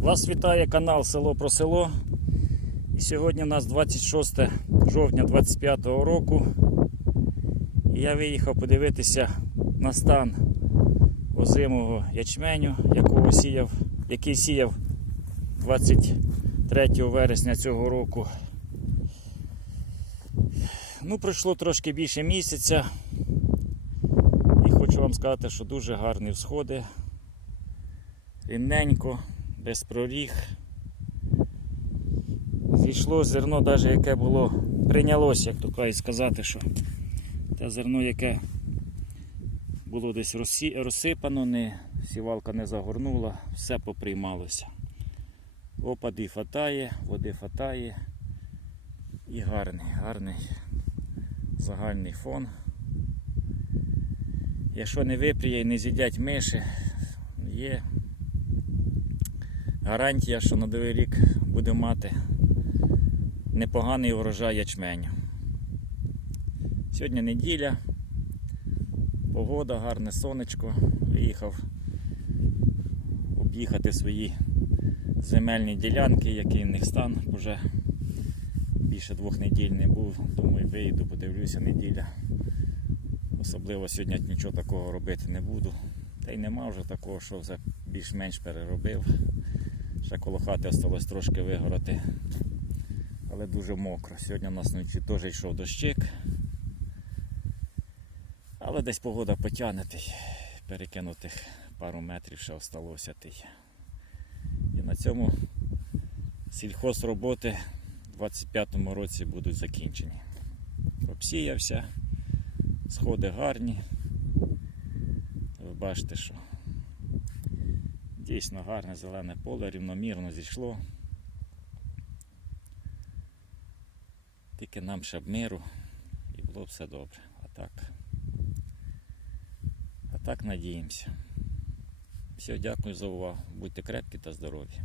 Вас вітає канал Село про село. І сьогодні у нас 26 жовтня 25 року. І я виїхав подивитися на стан озимого ячменю, якого сіяв, який сіяв 23 вересня цього року. Ну, пройшло трошки більше місяця. І хочу вам сказати, що дуже гарні всходи. Рівненько, без проріг. Зійшло зерно, навіть яке було, прийнялося, як то кажуть сказати, що те зерно, яке було десь розсипано, не, сівалка не загорнула, все поприймалося. Опадів хватає, води хватає. І гарний, гарний загальний фон. Якщо не випріє і не з'їдять миші, є гарантія, що на новий рік буде мати непоганий урожай ячменю. Сьогодні неділя, погода, гарне сонечко. Виїхав об'їхати свої земельні ділянки, який в них стан вже більше двох неділь не був. Думаю, вийду, подивлюся неділя. Особливо сьогодні нічого такого робити не буду. Та й нема вже такого, що вже більш-менш переробив. Ще коло хати осталось трошки вигорати. Але дуже мокро. Сьогодні у нас вночі теж йшов дощик. Але десь погода й перекинутих пару метрів ще осталося. та й. І на цьому сільхозроботи в 25-му році будуть закінчені. Обсіявся, сходи гарні. Ви бачите, що дійсно гарне зелене поле, рівномірно зійшло. Тільки нам ще б миру і було б все добре. А так. А так надіємося. Все, дякую за увагу. Будьте крепкі та здорові.